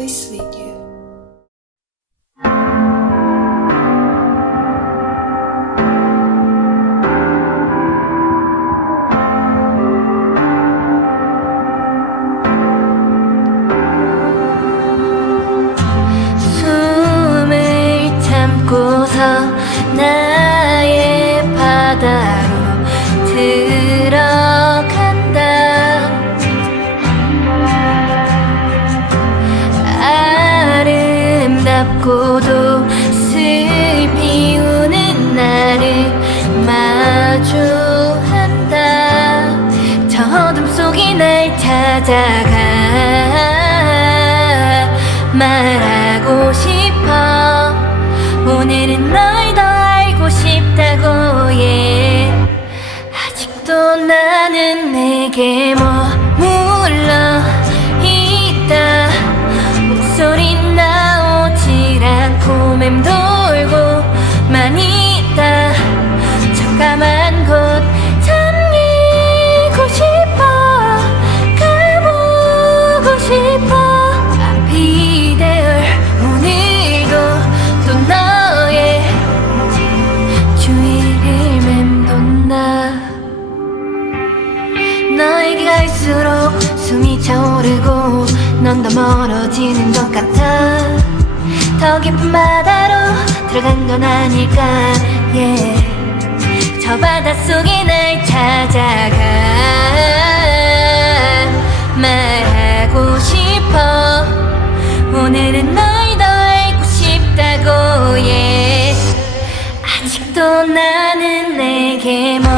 always with you. 아름답고도 슬피 우는 나를 마주한다. 저 어둠 속이 날 찾아가 말하고 싶어. 오늘은 널 더 알고 싶다고 예 아직도 나는 내게 머 갈수록 숨이 차오르고 넌 더 멀어지는 것 같아 더 깊은 바다로 들어간 건 아닐까 yeah. 저 바닷속이 날 찾아가 말하고 싶어 오늘은 널 더 알고 싶다고 yeah. 아직도 나는 내게 뭐